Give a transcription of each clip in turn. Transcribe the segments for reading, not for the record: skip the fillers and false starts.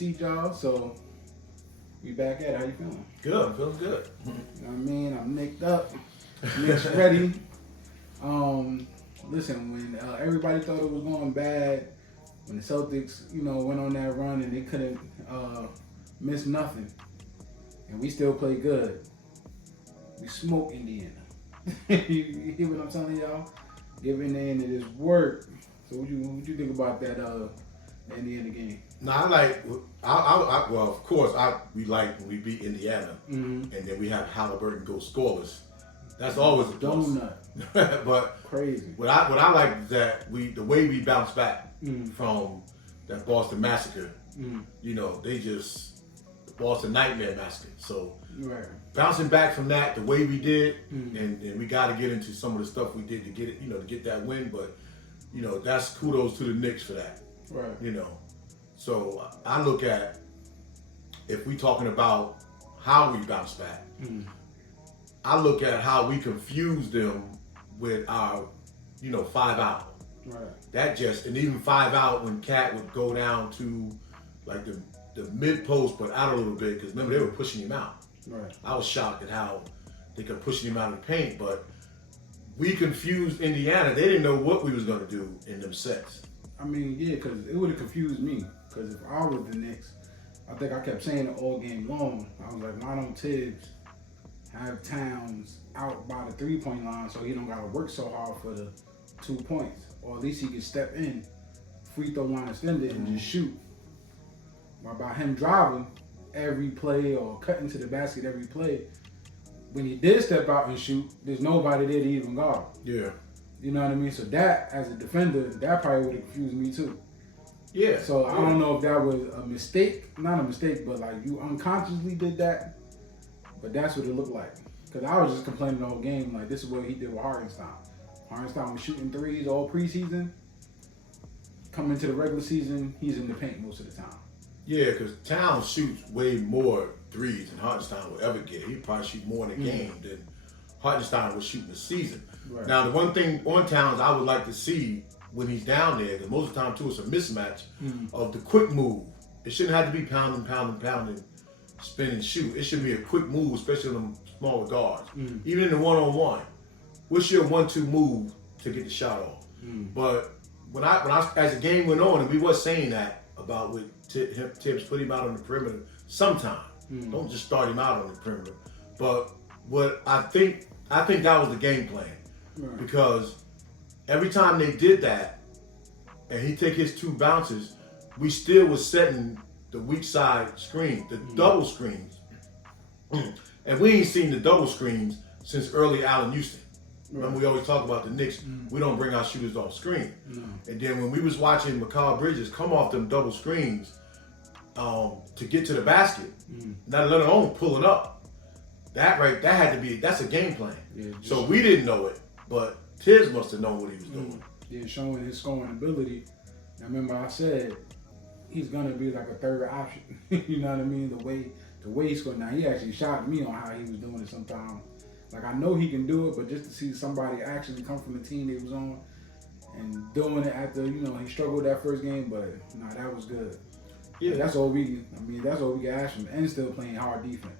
seat, y'all. So we back at it. How you feeling? Good, feeling good. You know what I mean? I'm nicked up. Knicks ready. Listen, when everybody thought it was going bad, when the Celtics, went on that run and they couldn't miss nothing, and we still play good, we smoke Indiana. You hear what I'm telling y'all? Giving Indiana this work. So what you think about that Indiana game? No, well, of course, we like when we beat Indiana, and then we have Halliburton go scoreless. That's always a plus. Donut. But crazy. What I like is that the way we bounce back from that Boston massacre. The Boston Nightmare massacre. So bouncing back from that, the way we did, and we got to get into some of the stuff we did to get it, to get that win. But that's kudos to the Knicks for that. Right. So I look at, if we talking about how we bounce back, I look at how we confuse them with our, 5 out. Right. And even 5 out when Cat would go down to like the mid post, but out a little bit, because remember they were pushing him out. Right. I was shocked at how they kept pushing him out of the paint, but we confused Indiana. They didn't know what we was gonna do in them sets. I mean, yeah, because it would have confused me. Because if I was the Knicks, I think I kept saying it all game long. I was like, why don't Tibbs have Towns out by the 3-point line so he don't got to work so hard for the 2 points? Or at least he can step in, free throw line extended, and just shoot. Or by him driving every play or cutting to the basket every play, when he did step out and shoot, there's nobody there to even guard. Yeah. You know what I mean? So that, as a defender, that probably would have confused me too. Yeah. So I don't know if that was a mistake. Not a mistake, but like you unconsciously did that. But that's what it looked like. Because I was just complaining the whole game, like this is what he did with Hartenstein. Hartenstein was shooting threes all preseason. Coming to the regular season, he's in the paint most of the time. Yeah, because Towns shoots way more threes than Hartenstein will ever get. He probably shoot more in a game than Hartenstein was shooting a season. Right. Now, the one thing on Towns I would like to see when he's down there, because most of the time too it's a mismatch of the quick move. It shouldn't have to be pounding, spin and shoot. It should be a quick move, especially on the smaller guards. Even in the one-on-one, what's your 1-2 move to get the shot off? But when I as the game went on, and we was saying that about with Tibbs put him out on the perimeter sometime. Don't just start him out on the perimeter. But what I think that was the game plan. Because every time they did that, and he take his 2 bounces, we still was setting the weak side screen, the double screens. And we ain't seen the double screens since early Allen Houston. Remember, we always talk about the Knicks, we don't bring our shooters off screen. And then when we was watching Mikal Bridges come off them double screens to get to the basket, not let alone pull it up, that's a game plan. Yeah, so we didn't know it, but Tibbs must have known what he was doing. Yeah, showing his scoring ability. I remember I said he's gonna be like a third option. You know what I mean? The way he scored. Now he actually shocked me on how he was doing it sometimes. Like I know he can do it, but just to see somebody actually come from the team he was on and doing it after, he struggled that first game, but that was good. Yeah, that's all we can ask him, and still playing hard defense.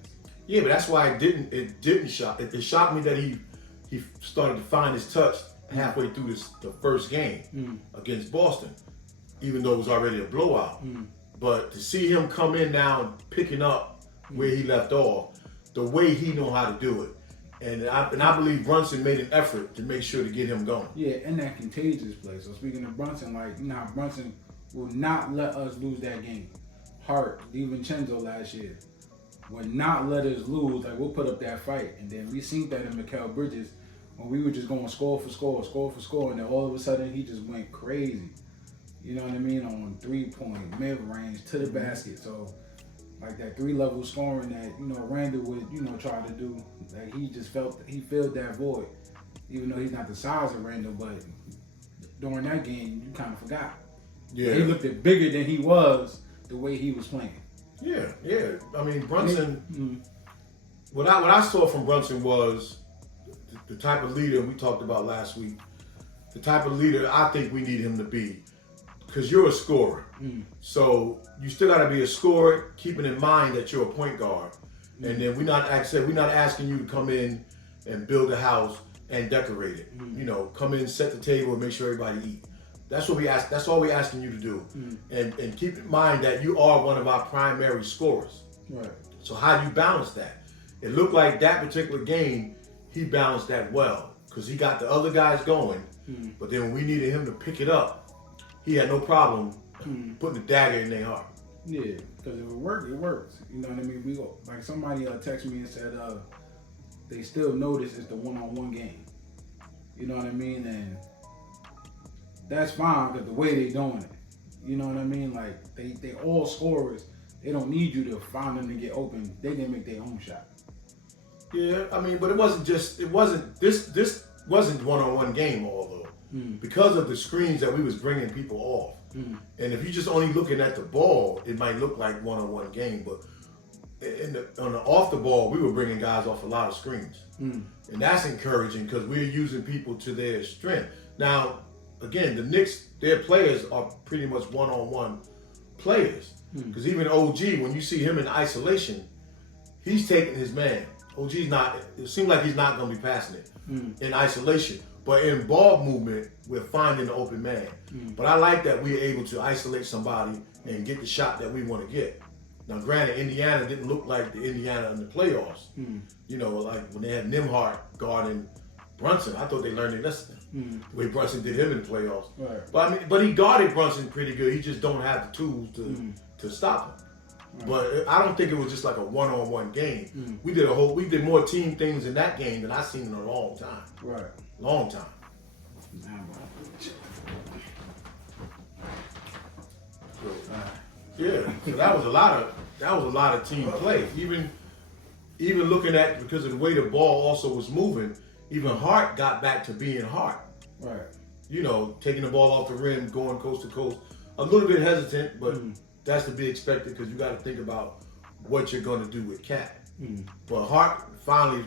Yeah, but that's why it didn't shock. It shocked me that he started to find his touch halfway through the first game against Boston, even though it was already a blowout. But to see him come in now picking up where he left off, the way he know how to do it, and I believe Brunson made an effort to make sure to get him going. Yeah, and that contagious play. So speaking of Brunson, Brunson will not let us lose that game. Hart, DiVincenzo last year, would not let us lose. Like, we'll put up that fight. And then we seen that in Mikal Bridges when we were just going score for score, and then all of a sudden he just went crazy. You know what I mean? On 3-point, mid-range, to the basket. So, like that 3-level scoring that, Randall would, try to do. Like, he filled that void. Even though he's not the size of Randall, but during that game, you kind of forgot. Yeah. He looked bigger than he was the way he was playing. Yeah. I mean, Brunson, what I saw from Brunson was the type of leader we talked about last week, the type of leader I think we need him to be. because you're a scorer. So you still got to be a scorer, keeping in mind that you're a point guard. And then we're not asking you to come in and build a house and decorate it. You know, come in, set the table, and make sure everybody eat. That's what we ask. That's all we're asking you to do. And keep in mind that you are one of our primary scorers. Right. So how do you balance that? It looked like that particular game, he balanced that well because he got the other guys going. But then when we needed him to pick it up, he had no problem putting the dagger in their heart. Yeah, because if it works, it works. You know what I mean? We go, like somebody texted me and said they still notice it's the one-on-one game. You know what I mean? And that's fine because the way they doing it. You know what I mean? Like they all scorers. They don't need you to find them to get open. They can make their own shot. Yeah, I mean, but this wasn't one-on-one game although. Because of the screens that we was bringing people off. And if you're just only looking at the ball, it might look like one-on-one game, but on the off the ball, we were bringing guys off a lot of screens. And that's encouraging because we're using people to their strength. Now, again, the Knicks, their players are pretty much one-on-one players. Because even OG, when you see him in isolation, he's taking his man. OG's not, it seems like he's not going to be passing it in isolation. But in ball movement, we're finding the open man. But I like that we're able to isolate somebody and get the shot that we want to get. Now, granted, Indiana didn't look like the Indiana in the playoffs. You know, like when they had Nimhart guarding Brunson, I thought they learned their lesson. The way Brunson did him in the playoffs. Right. But I mean, but he guarded Brunson pretty good. He just don't have the tools to stop him. Right. But I don't think it was just like a one-on-one game. We did more team things in that game than I've seen in a long time. Right. Long time. Yeah, so that was a lot of team play. Even looking at, because of the way the ball also was moving, even Hart got back to being Hart. Right. You know, taking the ball off the rim, going coast to coast. A little bit hesitant, but that's to be expected because you got to think about what you're going to do with Cat. But Hart finally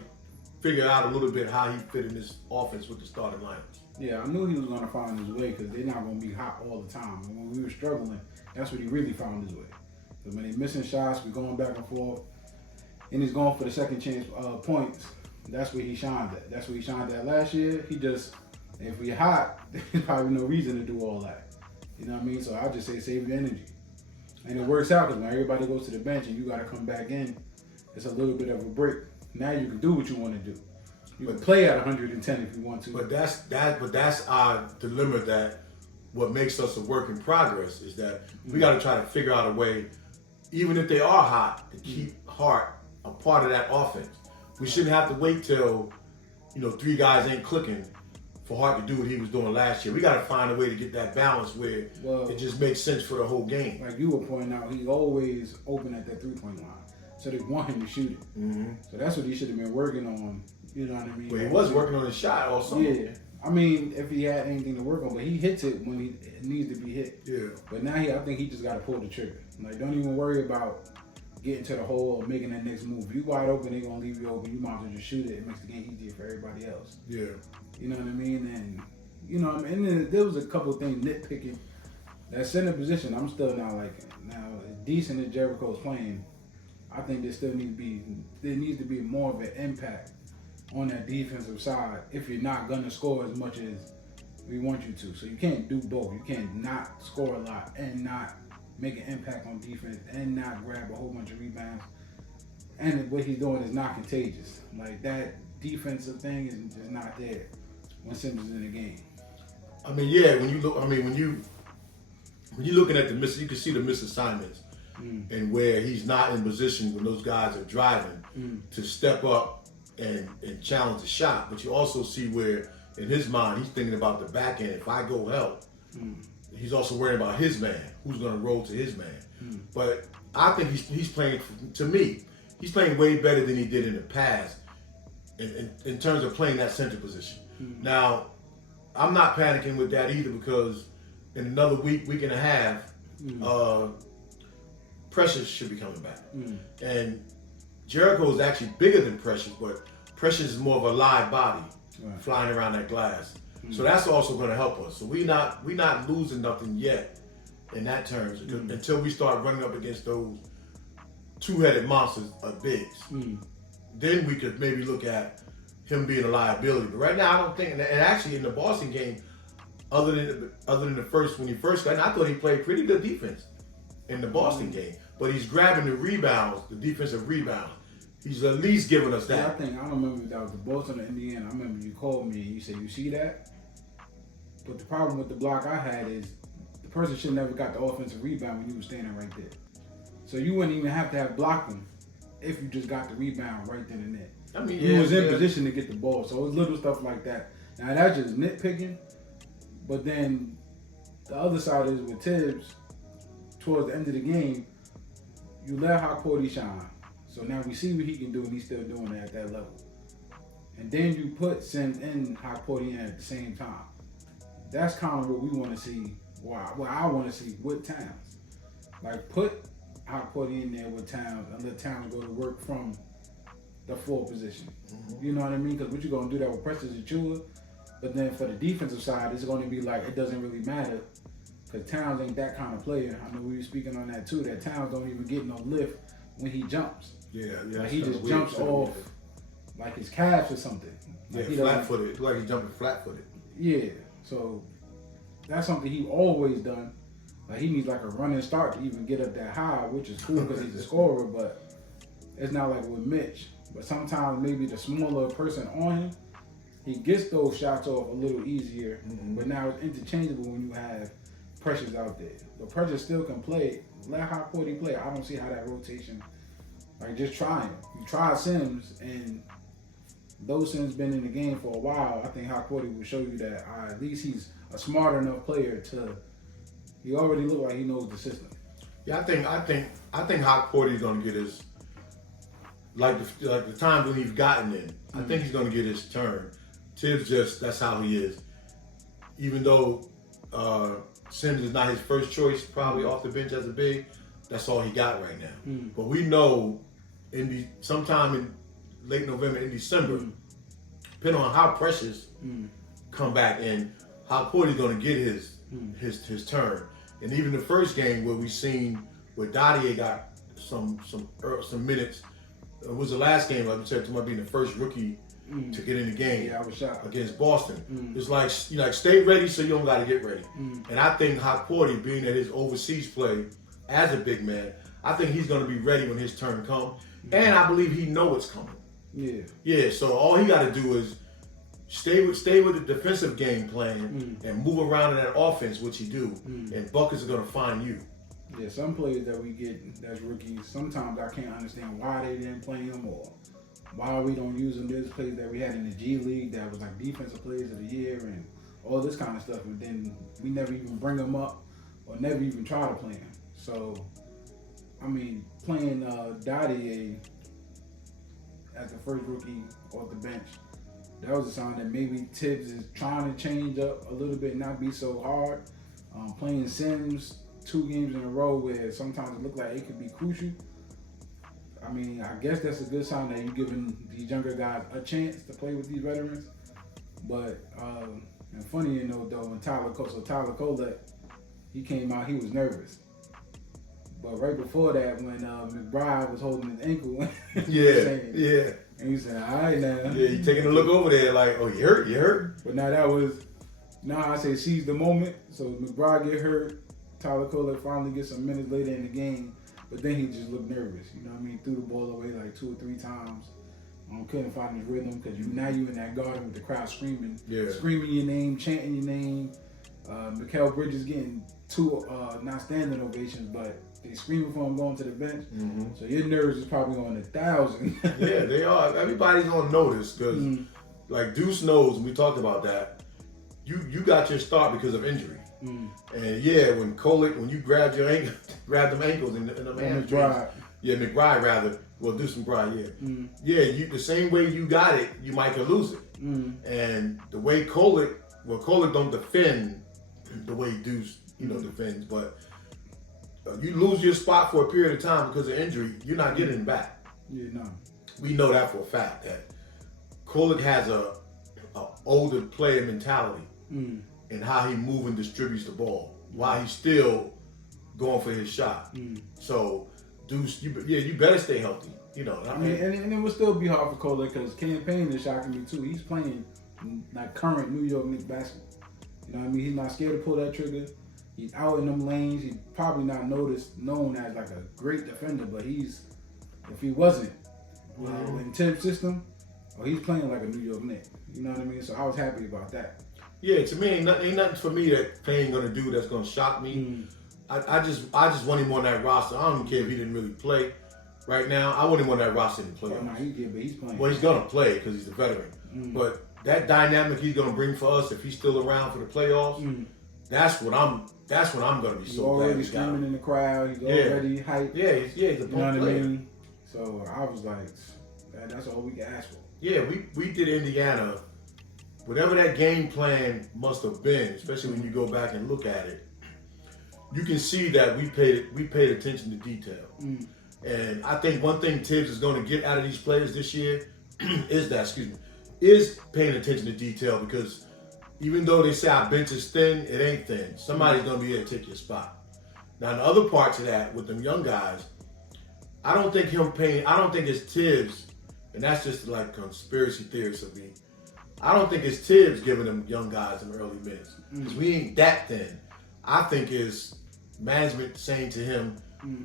figured out a little bit how he fit in this offense with the starting lineups. Yeah, I knew he was going to find his way because they're not going to be hot all the time. And when we were struggling, that's when he really found his way. Because when they're missing shots, we're going back and forth, and he's going for the second chance points. That's where he shined at. That's where he shined at last year. He just, if we're hot, there's probably no reason to do all that. You know what I mean? So I just say save your energy. And it works out because when everybody goes to the bench and you got to come back in, it's a little bit of a break. Now you can do what you want to do. You can play at 110 if you want to. But that's our dilemma, that what makes us a work in progress is that we got to try to figure out a way, even if they are hot, to keep Hart a part of that offense. We shouldn't have to wait till, three guys ain't clicking for Hart to do what he was doing last year. We got to find a way to get that balance where it just makes sense for the whole game. Like you were pointing out, he's always open at that three-point line. So they want him to shoot it. So that's what he should have been working on. You know what I mean? Well, he was working on his shot also. Yeah. I mean, if he had anything to work on, but he hits it when it needs to be hit. Yeah. But now I think he just got to pull the trigger. Like, don't even worry about getting to the hole or making that next move. If you wide open, they're going to leave you open. You might as well just shoot it. It makes the game easier for everybody else. Yeah. You know what I mean? And, and then there was a couple of things nitpicking. That center position, I'm still not liking. Now, as decent as Jericho's playing, I think there needs to be more of an impact on that defensive side if you're not going to score as much as we want you to. So you can't do both. You can't not score a lot and not make an impact on defense and not grab a whole bunch of rebounds. And what he's doing is not contagious. Like, that defensive thing is just not there when Simmons is in the game. I mean, yeah, when you're looking at the miss, you can see the misassignments. And where he's not in position when those guys are driving to step up and challenge the shot. But you also see where, in his mind, he's thinking about the back end. If I go help, he's also worrying about his man, who's going to roll to his man. But I think he's playing, to me, he's playing way better than he did in the past in terms of playing that center position. Now, I'm not panicking with that either because in another week and a half, Precious should be coming back. And Jericho is actually bigger than Precious, but Precious is more of a live body flying around that glass. So that's also going to help us. So we not losing nothing yet in that terms until we start running up against those two-headed monsters of bigs. Then we could maybe look at him being a liability. But right now, I don't think. And actually, in the Boston game, other than the first when he first got in, I thought he played pretty good defense in the Boston game. But he's grabbing the rebounds, the defensive rebounds. He's at least giving us that. Yeah, I don't remember if that was the Boston or Indiana. I remember you called me and you said, you see that? But the problem with the block I had is the person should never got the offensive rebound when you were standing right there. So you wouldn't even have to have blocked him if you just got the rebound right then and there. I mean, he was in position to get the ball. So it was little stuff like that. Now that's just nitpicking. But then the other side is with Tibbs, towards the end of the game, you let Koffee shine. So now we see what he can do, and he's still doing it at that level. And then you put Sims and Koffee in at the same time. That's kind of what we want to see. What I want to see with Towns. Like, put Koffee in there with Towns and let Towns go to work from the 4 position. You know what I mean? Because what you're going to do that with Precious Achua. But then for the defensive side, it's going to be like, it doesn't really matter. Because Towns ain't that kind of player. I know we were speaking on that too, that Towns don't even get no lift when he jumps. Yeah. Like he just jumps off like his calves or something. Like flat-footed. Like he's jumping flat-footed. Yeah. So that's something he always done. Like he needs like a running start to even get up that high, which is cool because he's a scorer, but it's not like with Mitch. But sometimes maybe the smaller person on him, he gets those shots off a little easier. But now it's interchangeable when you have Precious out there. But Precious still can play. Let Koffee play. I don't see how that rotation. Like, just try him. You try Sims, and though Sims been in the game for a while, I think Koffee will show you that at least he's a smart enough player to. He already look like he knows the system. Yeah, I think Koffee's gonna get his like the time when he's gotten in. I think he's gonna get his turn. Tibbs that's how he is. Even though Sims is not his first choice, probably off the bench as a big. That's all he got right now. But we know sometime in late November, in December, depending on how Precious come back and how Koffee's gonna get his turn. And even the first game where we seen where Dottie got some minutes, it was the last game, like you said, to being the first rookie to get in the game. Yeah, I was shocked. Against Boston. It's like, stay ready so you don't got to get ready. And I think Koffee, being at his overseas play as a big man, I think he's going to be ready when his turn comes. And I believe he knows it's coming. Yeah. Yeah, so all he got to do is stay with the defensive game plan and move around in that offense, which he do. And buckets are going to find you. Yeah, some players that we get that's rookies, sometimes I can't understand why they didn't play him or why we don't use them. There's players that we had in the G League that was like defensive players of the year and all this kind of stuff, and then we never even bring them up or never even try to play him. So, I mean, playing Dottie as the first rookie off the bench, that was a sign that maybe Tibbs is trying to change up a little bit, not be so hard. Playing Sims 2 games in a row where sometimes it looked like it could be crucial. I mean, I guess that's a good sign that you're giving these younger guys a chance to play with these veterans. But, and funny though, when Tyler Colette, he came out, he was nervous. But right before that, when McBride was holding his ankle, yeah. And he said, all right now. Yeah, you taking a look over there like, oh, you hurt? But now I say seize the moment. So McBride get hurt. Tyler Colette finally gets some minutes later in the game. But then he just looked nervous. You know what I mean? Threw the ball away like 2 or 3 times. Couldn't find his rhythm because now you in that garden with the crowd screaming. Yeah. Screaming your name, chanting your name. Mikal Bridges getting 2 not standing ovations, but they screaming for him going to the bench. So your nerves is probably on 1,000. Yeah, they are. Everybody's on notice because, like Deuce knows, and we talked about that. You got your start because of injury. And yeah, when you grabbed your ankle, grabbed them ankles and them hamstrings. Yeah, McBride rather. Well, Deuce McBride, yeah. Yeah, the same way you got it, you might could lose it. And the way Colette don't defend the way Deuce, defends, but you lose your spot for a period of time because of injury, you're not getting it back. Yeah, no. We know that for a fact that Colette has a older player mentality in how he moves and distributes the ball, while he's still going for his shot. So, you better stay healthy. You know, I mean, and it would still be hard for Cole because campaign is shocking me too. He's playing like current New York Knicks basketball. You know what I mean? He's not scared to pull that trigger. He's out in them lanes. He's probably not known as like a great defender, but if he wasn't in Tibbs' system, he's playing like a New York Knick. You know what I mean? So I was happy about that. Yeah, to me, ain't nothing for me that Payne gonna do that's gonna shock me. I just want him on that roster. I don't even care if he didn't really play right now. I want him on that roster in the playoffs. No, he did, but he's playing. Well, he's gonna play because he's a veteran. But that dynamic he's gonna bring for us if he's still around for the playoffs, that's what I'm gonna be He's so glad already he's got screaming him. in the crowd. He's already hyped. Yeah, he's a You know what I player. mean? So I was like, that's all we can ask for. Yeah, we did Indiana. Whatever that game plan must have been, especially when you go back and look at it, you can see that we paid attention to detail. And I think one thing Tibbs is going to get out of these players this year is paying attention to detail, because even though they say our bench is thin, it ain't thin. Somebody's going to be there to take your spot. Now, the other part to that with them young guys, I don't think it's Tibbs, and that's just like conspiracy theories of me. I don't think it's Tibbs giving them young guys in early minutes, because we ain't that thin. I think it's management saying to him,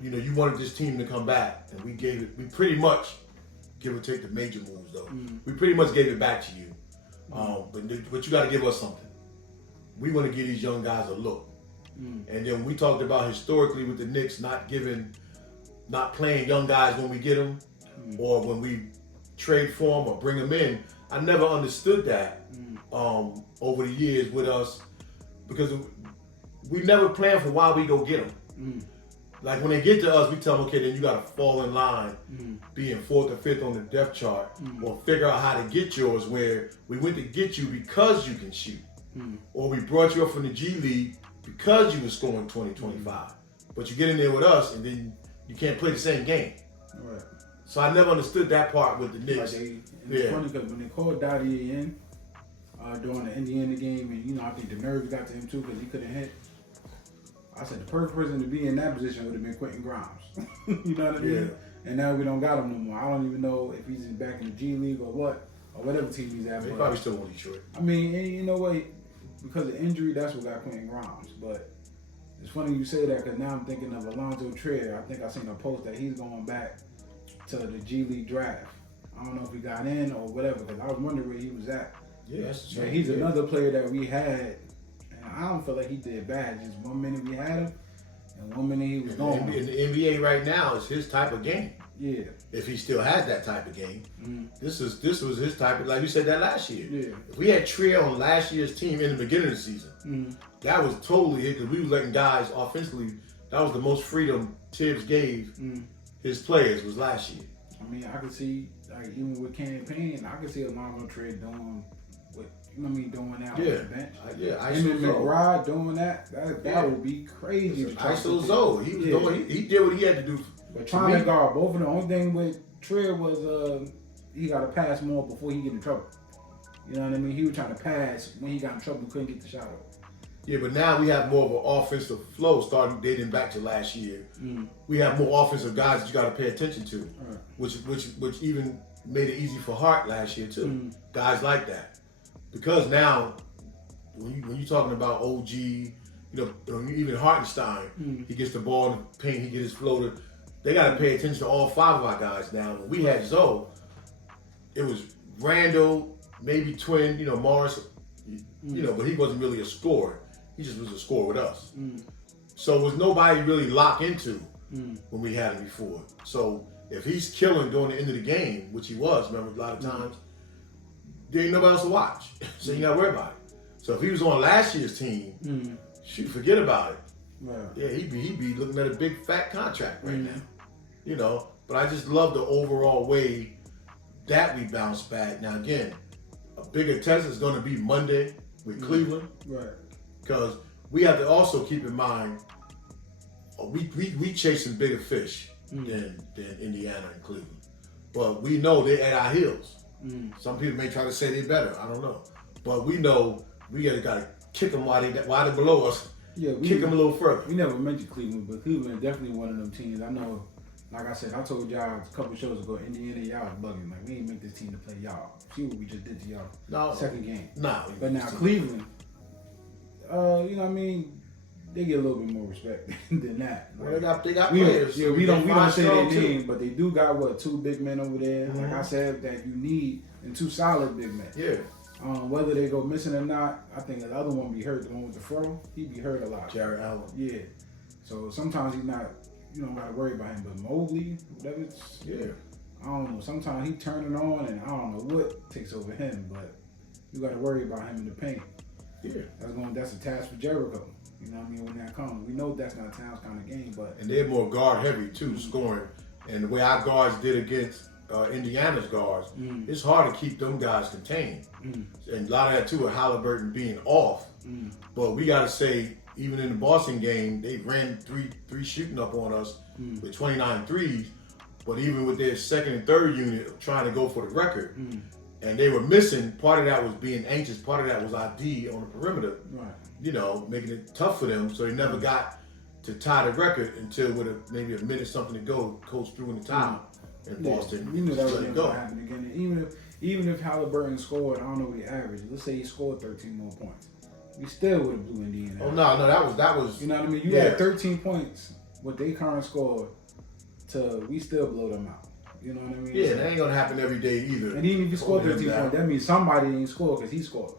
you know, you wanted this team to come back, and we pretty much, give or take the major moves though, we pretty much gave it back to you. But you got to give us something. We want to give these young guys a look. And then we talked about historically with the Knicks not playing young guys when we get them, or when we trade for them or bring them in. I never understood that over the years with us, because we never planned for why we go get them. Like when they get to us, we tell them, okay, then you got to fall in line, being 4th or 5th on the depth chart, or figure out how to get yours, where we went to get you because you can shoot. Or we brought you up from the G League because you were scoring 20, 25. But you get in there with us, and then you can't play the same game. Right. So I never understood that part with the Knicks. It's funny because when they called Dottie in during the Indiana game, and you know, I think the nerves got to him too because he couldn't hit. I said the perfect person to be in that position would have been Quentin Grimes. You know what I mean? Yeah. And now we don't got him no more. I don't even know if he's back in the G League or what, or whatever team he's at. They probably still want Detroit. I mean, and you know what? Because of injury, that's what got Quentin Grimes. But it's funny you say that because now I'm thinking of Alonzo Trier. I think I seen a post that he's going back to the G League draft. I don't know if he got in or whatever, because I was wondering where he was at. Yeah, that's true. But he's another player that we had, and I don't feel like he did bad. Just 1 minute we had him, and 1 minute he was gone. In the NBA right now is his type of game. Yeah. If he still has that type of game, this was his type of, like you said that last year. Yeah. If we had Trier on last year's team in the beginning of the season, that was totally it, because we were letting guys offensively. That was the most freedom Tibbs gave his players was last year. I mean, I could see, like, even with campaign, I could see Alonzo Trier doing what, you know what I mean, doing that on the bench. Him and McBride doing that would be crazy. ISO Zoe, he did what he had to do. But trying to guard both of them, the only thing with Trier was he got to pass more before he get in trouble. You know what I mean? He was trying to pass when he got in trouble, couldn't get the shot off. Yeah, but now we have more of an offensive flow starting dating back to last year. We have more offensive guys that you got to pay attention to, which even made it easy for Hart last year too. Guys like that, because now when you're talking about OG, you know, even Hartenstein, he gets the ball in the paint, he gets his floater. They got to pay attention to all 5 of our guys now. When we had Zoe, it was Randall, maybe Twin, you know, Morris, you know, but he wasn't really a scorer. He just was a scorer with us. So it was nobody really locked into when we had him before. So if he's killing during the end of the game, which he was, remember, a lot of times, there ain't nobody else to watch. So you got to worry about it. So if he was on last year's team, shoot, forget about it. Yeah, he'd be looking at a big fat contract right now. You know, but I just love the overall way that we bounce back. Now again, a bigger test is going to be Monday with Cleveland. Right. Because we have to also keep in mind, we chasing bigger fish than Indiana and Cleveland. But we know they're at our heels. Some people may try to say they're better. I don't know. But we know we got to kick them while they're below us kick them a little further. We never mentioned Cleveland, but Cleveland is definitely one of them teams. I know, like I said, I told y'all a couple shows ago, Indiana, y'all was bugging. Like, we ain't make this team to play y'all. See what we just did to y'all second game. But now Cleveland, you know what I mean? They get a little bit more respect than that. Well, they got players. Yeah, we don't say their name, but they do got, 2 big men over there. Mm-hmm. Like I said, that you need, and 2 solid big men. Yeah. Whether they go missing or not, I think the other one be hurt. The one with the fro, he be hurt a lot. Jared Allen. Yeah. So sometimes he's not, you don't got to worry about him. But Mobley, whatever it's, I don't know. Sometimes he turning on, and I don't know what takes over him, but you got to worry about him in the paint. Yeah. That's a task for Jericho. You know what I mean? When that comes, we know that's not a Towns kind of game, but and they're more guard heavy too, scoring. And the way our guards did against Indiana's guards, it's hard to keep them guys contained. And a lot of that too with Halliburton being off. But we got to say, even in the Boston game, they ran three shooting up on us with 29 threes. But even with their second and third unit trying to go for the record, and they were missing. Part of that was being anxious. Part of that was ID on the perimeter. Right. You know, making it tough for them. So they never got to tie the record until with maybe a minute something to go. Coach threw in the towel in Boston. You knew that was never going to happen again. Even if Halliburton scored, I don't know what he averaged. Let's say he scored 13 more points. We still would have blew Indiana. Oh no, that was. You know what I mean? You had 13 points. What they current scored, we still blow them out. You know what I mean? Yeah, that ain't gonna happen every day either. And even if you score 13 points, that means somebody didn't score because he scored. So,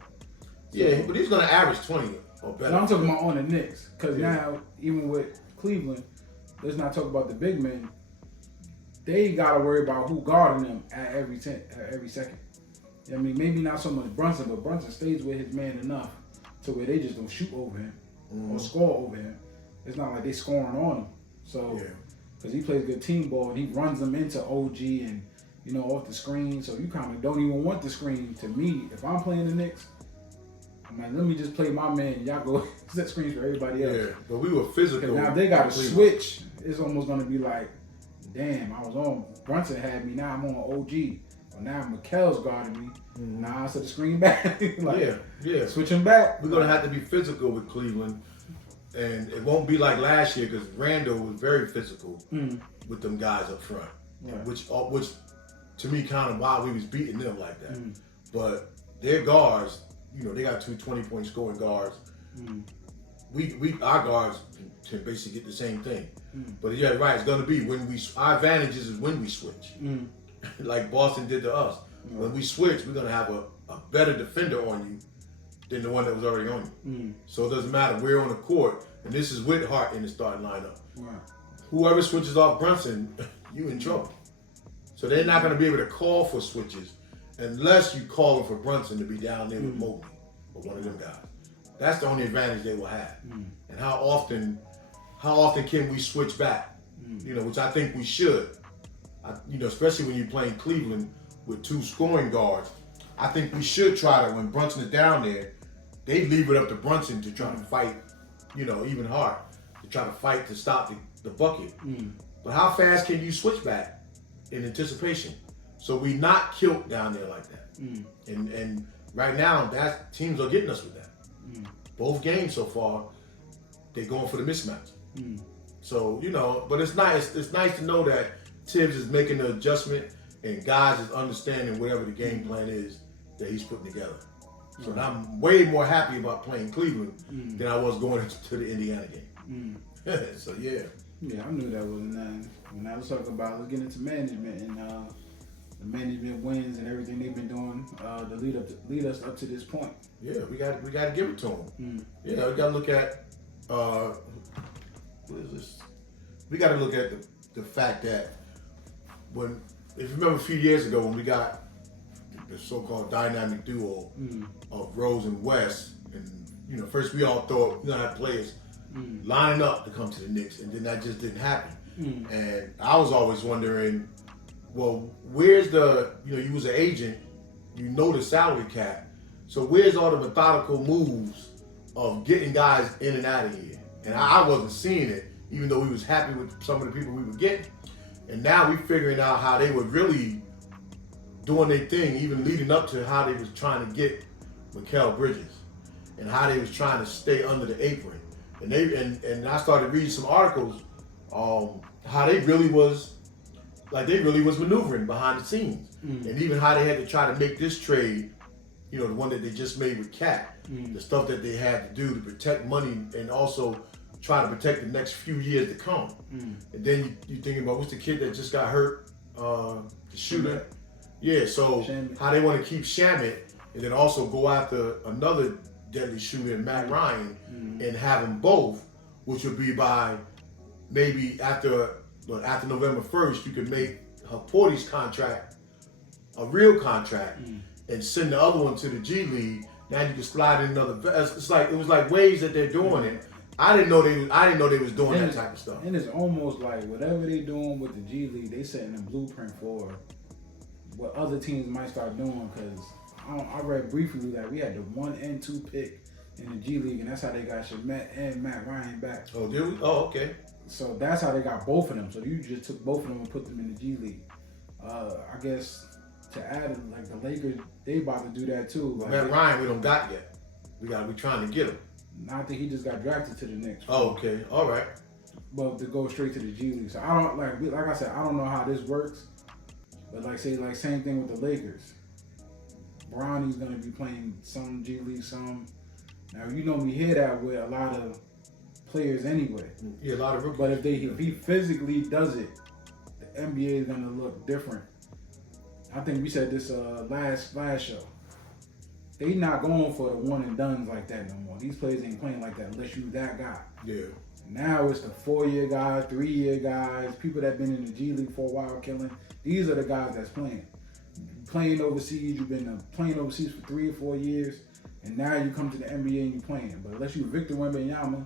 yeah, but he's gonna average 20 or better. And I'm talking about on the Knicks, because now even with Cleveland, let's not talk about the big men. They gotta worry about who guarding them at every second. I mean, maybe not so much Brunson, but Brunson stays with his man enough to where they just don't shoot over him or score over him. It's not like they scoring on him. So. Yeah. Because he plays good team ball and he runs them into OG and, you know, off the screen. So you kind of don't even want the screen. To me, if I'm playing the Knicks, I'm like, let me just play my man. Y'all go set screens for everybody else. Yeah, but we were physical. Now if they got to switch, it's almost going to be like, damn, I was on, Brunson had me, now I'm on OG. Or now Mikel's guarding me. Now I set the screen back. Like, yeah. Switching back. We're going to have to be physical with Cleveland. And it won't be like last year because Randall was very physical with them guys up front, which to me kind of why we was beating them like that. But their guards, you know, they got 2 20-point scoring guards. Our guards can basically get the same thing. But yeah, right, it's gonna be our advantages is when we switch, like Boston did to us. When we switch, we're gonna have a better defender on you than the one that was already on you. So it doesn't matter. We're on the court, and this is with Hart in the starting lineup. Right. Whoever switches off Brunson, you in trouble. So they're not going to be able to call for switches unless you call them for Brunson to be down there with Mobley or one of them guys. That's the only advantage they will have. And how often can we switch back? You know, which I think we should. You know, especially when you're playing Cleveland with 2 scoring guards. I think we should try to, when Brunson is down there, they leave it up to Brunson to try to fight, you know, even hard, to try to fight to stop the bucket. But how fast can you switch back in anticipation? So we not killed down there like that. And right now, that teams are getting us with that. Both games so far, they're going for the mismatch. So, you know, but it's nice. It's nice to know that Tibbs is making the adjustment and guys is understanding whatever the game plan is that he's putting together. So I'm way more happy about playing Cleveland than I was going to the Indiana game. So yeah. Yeah, I knew that wasn't nothing. When I was talking about, let's get into management and the management wins and everything they've been doing to lead us up to this point. Yeah, we got to give it to them. Yeah, we got to look at what is this? We got to look at the fact that if you remember a few years ago when we got the so-called dynamic duo of Rose and West, and you know, first we all thought we had players lining up to come to the Knicks, and then that just didn't happen. And I was always wondering, well, where's you was an agent, you know the salary cap, so where's all the methodical moves of getting guys in and out of here? And I wasn't seeing it, even though we was happy with some of the people we were getting. And now we're figuring out how they were really doing their thing, even leading up to how they was trying to get Mikal Bridges and how they was trying to stay under the apron And I started reading some articles, how they really was maneuvering behind the scenes, and even how they had to try to make this trade, the one that they just made with Cat, the stuff that they had to do to protect money and also try to protect the next few years to come. And then you thinking about what's the kid that just got hurt, the shooter. Yeah, so Shamit. how they want to keep Shamit and then also go after another deadly shooter, Matt Ryan, and have them both, which would be by maybe after November 1st, you could make Porty's contract a real contract and send the other one to the G League. Now you can slide in another. It was like ways that they're doing it. I didn't know they was doing that type of stuff. And it's almost like whatever they doing with the G League, they setting a blueprint for what other teams might start doing. Because I read briefly that we had the 1 and 2 pick in the G League, and that's how they got Shamet and Matt Ryan back. Oh, did we? Oh, okay. So that's how they got both of them. So you just took both of them and put them in the G League. I guess to add, like the Lakers, they about to do that too. Like, Matt Ryan, we don't got yet. We trying to get him. I think he just got drafted to the Knicks. Oh, okay. All right. But to go straight to the G League. So I don't like I said, I don't know how this works. But same thing with the Lakers. Bronny's gonna be playing some G League, some. Now we hear that with a lot of players anyway. Yeah, a lot of rookies. But if he physically does it, the NBA is gonna look different. I think we said this last show. They not going for the one and dones like that no more. These players ain't playing like that unless you that guy. Yeah. Now it's the 4-year guys, 3-year guys, people that been in the G League for a while killing. These are the guys that's playing. Playing overseas, you've been playing overseas for 3 or 4 years, and now you come to the NBA and you're playing. But unless you Victor Wembanyama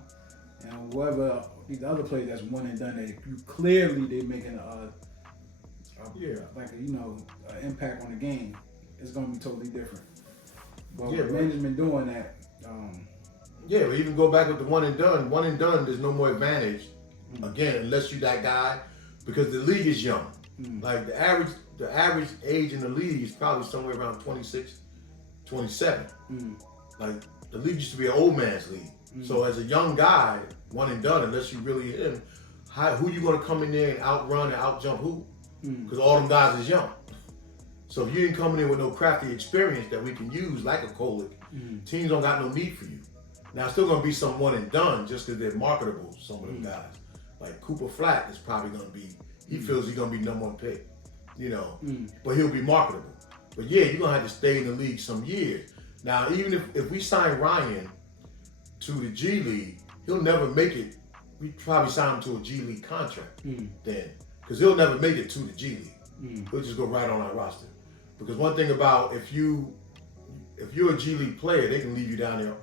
and whoever these other players that's one and done, you clearly they're making an impact on the game. It's gonna be totally different. But with management doing that, yeah, we even go back with the one and done. One and done, there's no more advantage. Again, unless you that guy, because the league is young. Like the average age in the league is probably somewhere around 26, 27. Like the league used to be an old man's league. So as a young guy, one and done, unless you really hit him, who you gonna come in there and outrun and outjump who? Because all them guys is young. So if you ain't coming in with no crafty experience that we can use like a Kolick, teams don't got no need for you. Now, it's still going to be some one and done just because they're marketable, some of them guys. Like Cooper Flatt is probably going to be, he feels he's going to be number 1 pick, but he'll be marketable. But yeah, you're going to have to stay in the league some years. Now, even if we sign Ryan to the G League, he'll never make it. We probably sign him to a G League contract then, because he'll never make it to the G League. He'll just go right on our roster. Because one thing about if you're a G League player, they can leave you down there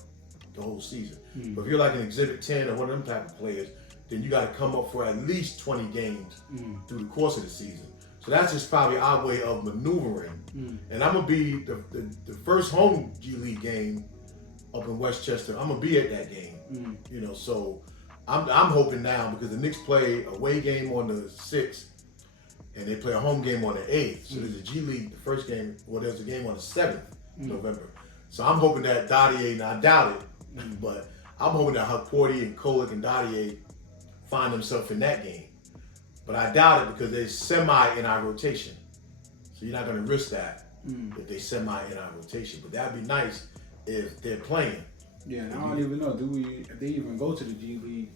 the whole season. But if you're like an Exhibit 10 or one of them type of players, then you got to come up for at least 20 games through the course of the season. So that's just probably our way of maneuvering. And I'm gonna be the first home G League game up in Westchester. I'm gonna be at that game. So I'm hoping now because the Knicks play a away game on the 6th. And they play a home game on the 8th. So there's a G League, the first game, there's a game on the 7th November. So I'm hoping that Dottier, and I doubt it, but I'm hoping that Porty and Kolick and Dottier find themselves in that game. But I doubt it because they're semi in our rotation. So you're not going to risk that if they semi in our rotation. But that'd be nice if they're playing. Yeah, and I don't even know, if they even go to the G League,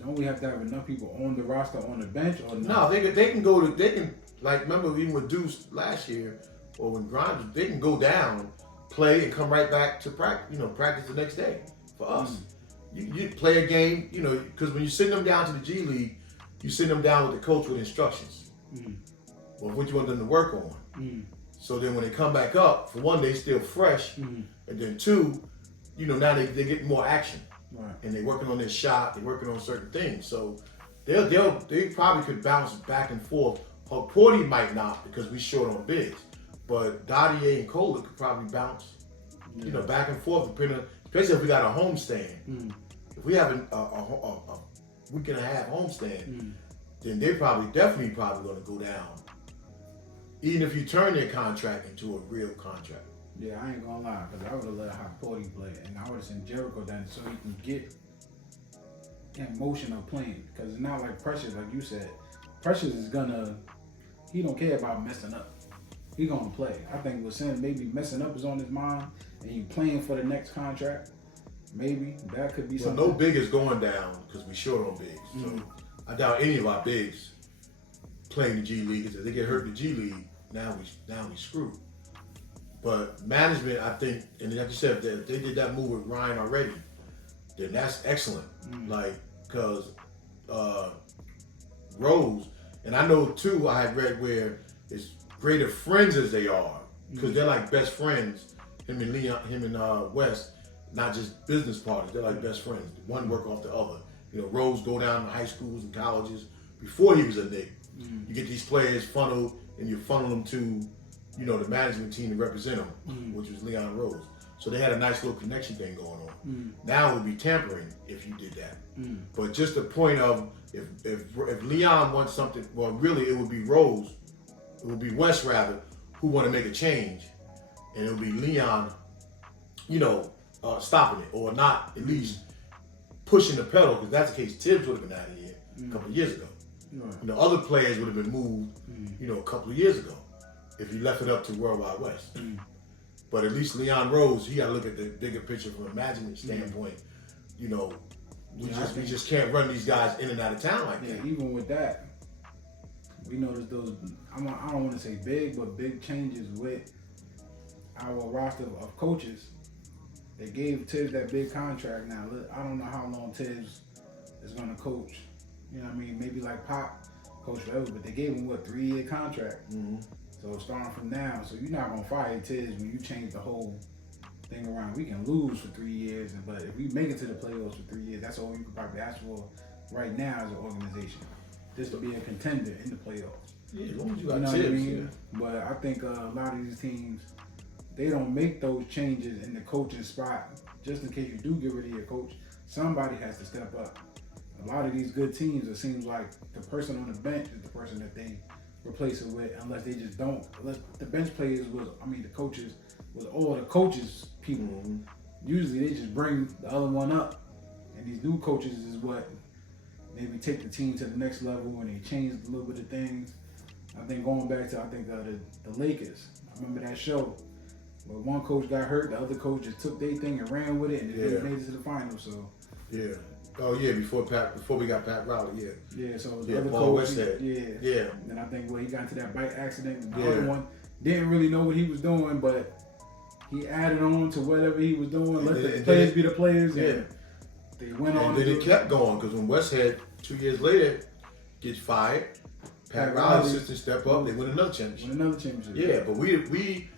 don't we have to have enough people on the roster on the bench or no? They can go to remember even with Deuce last year or when Grimes, they can go down, play and come right back to practice. Practice the next day. For us, you play a game. Because when you send them down to the G League, you send them down with the coach with instructions. Well, what you want them to work on. So then when they come back up, for one, they still fresh, and then two, now they get more action. Right. And they're working on their shot, they're working on certain things. So they probably could bounce back and forth. Porty might not because we short on bigs. But Dottier and Kolick could probably bounce, back and forth, especially if we got a homestand. If we have a week and a half homestand, then they're definitely probably going to go down. Even if you turn their contract into a real contract. Yeah, I ain't gonna lie, because I would have let Hot Potty play, and I would have sent Jericho down so he can get in motion of playing. Because it's not like Precious, like you said. Precious is gonna, he don't care about messing up. He gonna play. I think with Sam, maybe messing up is on his mind, and he playing for the next contract. Maybe that could be Well, something. no big is going down because we short on bigs. So I doubt any of our bigs playing the G League. If they get hurt in the G League, now we screwed. But management, I think, and like you said, if they did that move with Ryan already, then that's excellent. Like, because Rose, and I know too, I had read where it's greater friends as they are, because they're like best friends. Him and West, not just business partners. They're like best friends. One work off the other. You know, Rose go down to high schools and colleges before he was a Knick. You get these players funneled, and you funnel them to, you know, the management team to represent them, which was Leon Rose. So they had a nice little connection thing going on. Now it would be tampering if you did that. But just the point of if Leon wants something, well, really it would be Rose, it would be West rather, who want to make a change, and it would be Leon, you know, stopping it or not at least pushing the pedal, because that's the case. Tibbs would have been out of here a couple of years ago. You know, other players would have been moved, you know, a couple of years ago if you left it up to World Wide West. But at least Leon Rose, he got to look at the bigger picture from a management standpoint. You know, we just can't run these guys in and out of town like that. Even with that, we noticed those. I don't want to say big, but big changes with our roster of coaches. They gave Tibbs that big contract. Now I don't know how long Tibbs is going to coach. You know what I mean? Maybe like Pop coach forever, but they gave him 3-year contract. So starting from now, so you're not gonna fire Tibbs when you change the whole thing around. We can lose for 3 years, but if we make it to the playoffs for 3 years, that's all you can probably ask for right now as an organization, just to be a contender in the playoffs. Yeah, as long as you got You know Tibbs, what I mean? But I think a lot of these teams, they don't make those changes in the coaching spot just in case you do get rid of your coach. Somebody has to step up. A lot of these good teams, it seems like the person on the bench is the person that they replace it with, unless they just don't. Unless the bench players the coaches was all the coaches people. Usually they just bring the other one up, and these new coaches is what maybe take the team to the next level, and they change a little bit of things. I think going back to the Lakers. I remember that show where one coach got hurt, the other coach just took their thing and ran with it, and they made it to the finals. So yeah. Oh yeah, before we got Pat Riley, yeah. So the other Paul coach, Westhead. yeah. And I think he got into that bike accident, and the other one didn't really know what he was doing, but he added on to whatever he was doing. Let the players be the players. Yeah. And they went on. And then it kept going, because when Westhead 2 years later gets fired, Pat Riley's assistant step up, they win another championship. Yeah, but we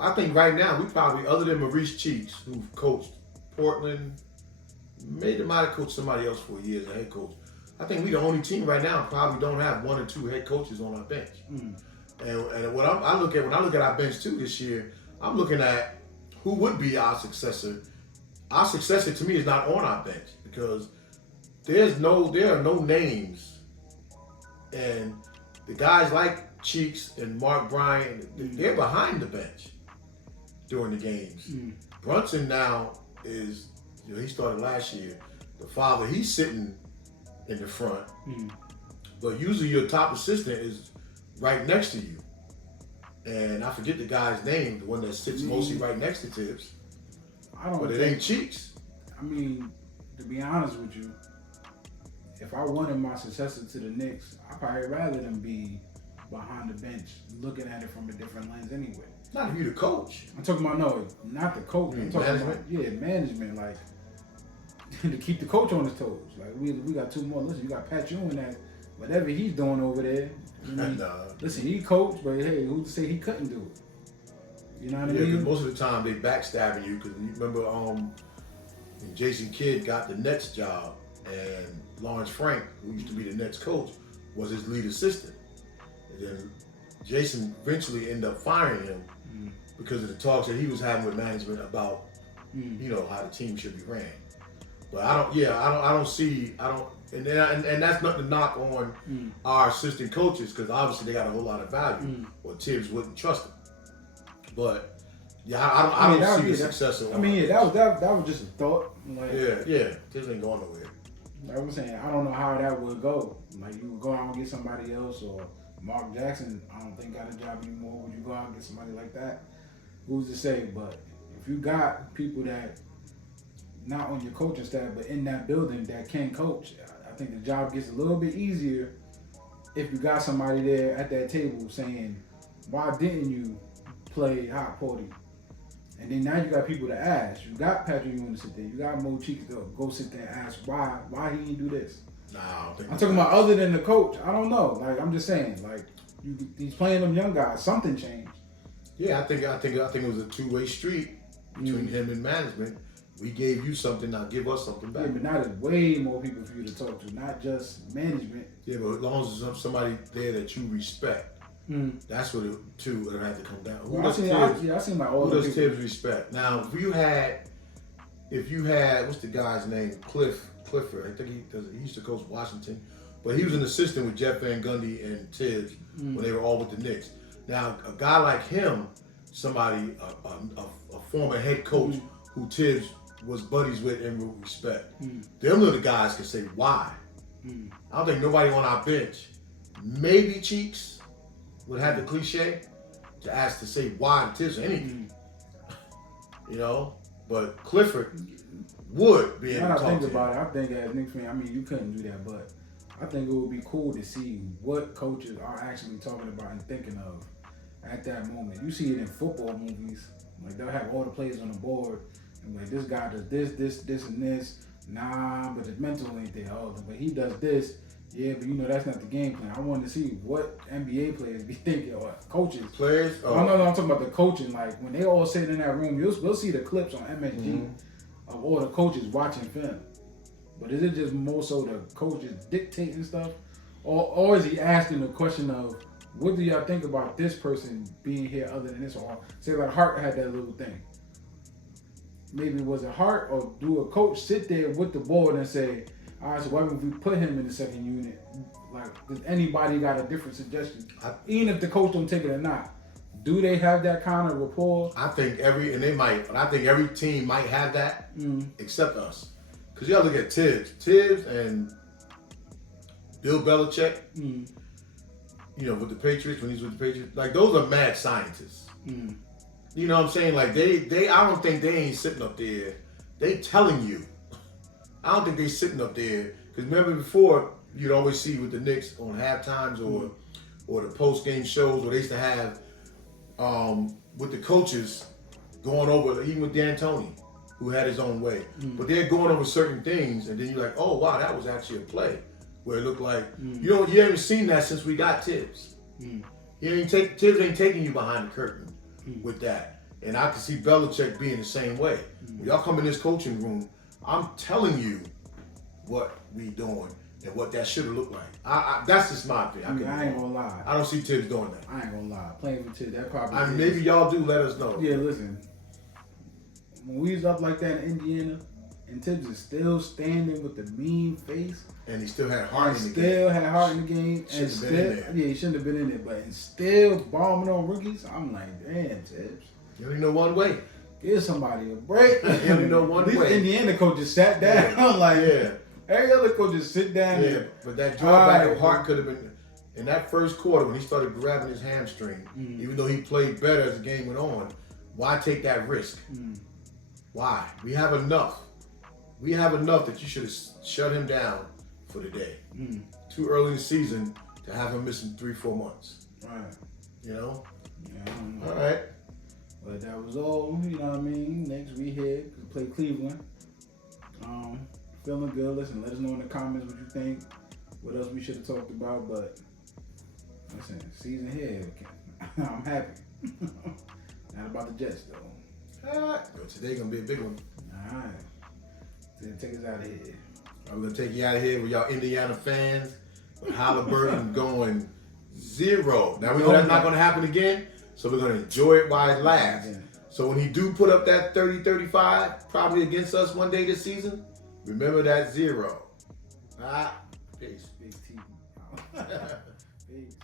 I think right now we probably, other than Maurice Cheeks, who coached Portland. Maybe might have coached somebody else for a year as a head coach. I think we the only team right now probably don't have 1 or 2 head coaches on our bench. And what I look at when I look at our bench too this year, I'm looking at who would be our successor. Our successor to me is not on our bench, because there are no names, and the guys like Cheeks and Mark Bryant, they're behind the bench during the games. Brunson now is. You know, he started last year. The father, he's sitting in the front, but usually your top assistant is right next to you. And I forget the guy's name, the one that sits mostly right next to Tibbs. But it ain't Cheeks. I mean, to be honest with you, if I wanted my successor to the Knicks, I'd probably rather them be behind the bench, looking at it from a different lens anyway. Not if you the coach. I'm talking about not the coach. I'm talking about management, like to keep the coach on his toes. Like we got 2 more. Listen, you got Pat Ewing that whatever he's doing over there. Listen, he coached, but hey, who's to say he couldn't do it? You know what I mean? Because most of the time they backstabbing you. Because you remember when Jason Kidd got the Nets job, and Lawrence Frank, who used to be the Nets coach, was his lead assistant. And then Jason eventually ended up firing him because of the talks that he was having with management about, you know, how the team should be ran. But I don't see, and that's not to knock on our assistant coaches, because obviously they got a whole lot of value, or Tibbs wouldn't trust them. But Yeah, I don't see the success of. I mean, yeah, that was just a thought. Like, yeah, Tibbs ain't going nowhere. Like I'm saying, I don't know how that would go. Like you would go out and get somebody else, or Mark Jackson, I don't think got a job anymore. Would you go out and get somebody like that? Who's to say? But if you got people that not on your coaching staff, but in that building that can coach, I think the job gets a little bit easier if you got somebody there at that table saying, why didn't you play hot potty? And then now you got people to ask. You got Patrick Ewing to sit there. You got Mo Cheeks to go sit there and ask why he didn't do this. Nah, I don't think I'm talking about other than the coach. I don't know. Like I'm just saying, like he's playing them young guys. Something changed. Yeah, I think it was a two-way street between him and management. We gave you something, now give us something back. Yeah, but now there's way more people for you to talk to, not just management. Yeah, but as long as there's somebody there that you respect, that's what it had to come down. Well, I seen like all who the does Tibbs respect? Now, if you had what's the guy's name? Clifford. I think he used to coach Washington, but he was an assistant with Jeff Van Gundy and Tibbs when they were all with the Knicks. Now, a guy like him, somebody, a former head coach who Tibbs was buddies with and would respect. Them little guys can say why. I don't think nobody on our bench, maybe Cheeks, would have the cliche to ask to say why to Tibbs or anything. You know, but Clifford would be able to talk to him. When I think about it, I think as Knicks fan, I mean, you couldn't do that, but I think it would be cool to see what coaches are actually talking about and thinking of at that moment. You see it in football movies. Like, they'll have all the players on the board, and like, this guy does this, and this. Nah, but the mental ain't there. Oh, but he does this. Yeah, but that's not the game plan. I wanted to see what NBA players be thinking, or coaches. Players? Oh. No, I'm talking about the coaching. Like, when they all sit in that room, we'll see the clips on MSG of all the coaches watching film. But is it just more so the coaches dictating stuff? Or is he asking the question of, what do y'all think about this person being here other than this? Or say like Hart had that little thing. Maybe was it Hart, or do a coach sit there with the board and say, all right, so what if we put him in the second unit? Like, does anybody got a different suggestion? Even if the coach don't take it or not, do they have that kind of rapport? I think every team might have that, except us. Because you got to look at Tibbs and Bill Belichick, with the Patriots, when he's with the Patriots, like, those are mad scientists. You know what I'm saying? Like, they I don't think they ain't sitting up there. They telling you. I don't think they sitting up there. Because remember before, you'd always see with the Knicks on halftimes or the post-game shows where they used to have with the coaches going over, even with D'Antoni, who had his own way. But they're going over certain things, and then you're like, oh, wow, that was actually a play. Where it looked like, you haven't seen that since we got Tibbs. Tibbs ain't taking you behind the curtain with that. And I can see Belichick being the same way. When y'all come in this coaching room, I'm telling you what we doing and what that should have looked like. That's just my opinion. I ain't gonna lie. I don't see Tibbs doing that. I ain't gonna lie. Playing for Tibbs, that probably. Maybe y'all do. Let us know. Yeah, listen. When we was up like that in Indiana, and Tibbs is still standing with the mean face, and he still had heart in the game. Still had heart in the game, and still, he shouldn't have been in there, but still bombing on rookies. I'm like, damn, Tibbs. You only know one way. Give somebody a break. You only know one way. These Indiana coaches sat down. Every other coach just sit down. Yeah, but that drawback of Hart could have been in that first quarter when he started grabbing his hamstring. Even though he played better as the game went on, why take that risk? Why? We have enough. We have enough that you should have shut him down for the day. Too early in the season to have him missing 3-4 months. Right. You know? Yeah, I don't know. All right. But that was all, you know what I mean? Next we here to play Cleveland. Feeling good. Listen, let us know in the comments what you think. What else we should have talked about. But listen, season here. I'm happy. Not about the Jets though. Today gonna be a big one. All right. Then take us out of here. I'm gonna take you out of here with y'all Indiana fans. With Halliburton going 0. Now we know that's not gonna happen again. So we're going to enjoy it while it lasts. Yeah. So when he do put up that 30-35, probably against us one day this season, remember that 0. Peace. Big T. Peace.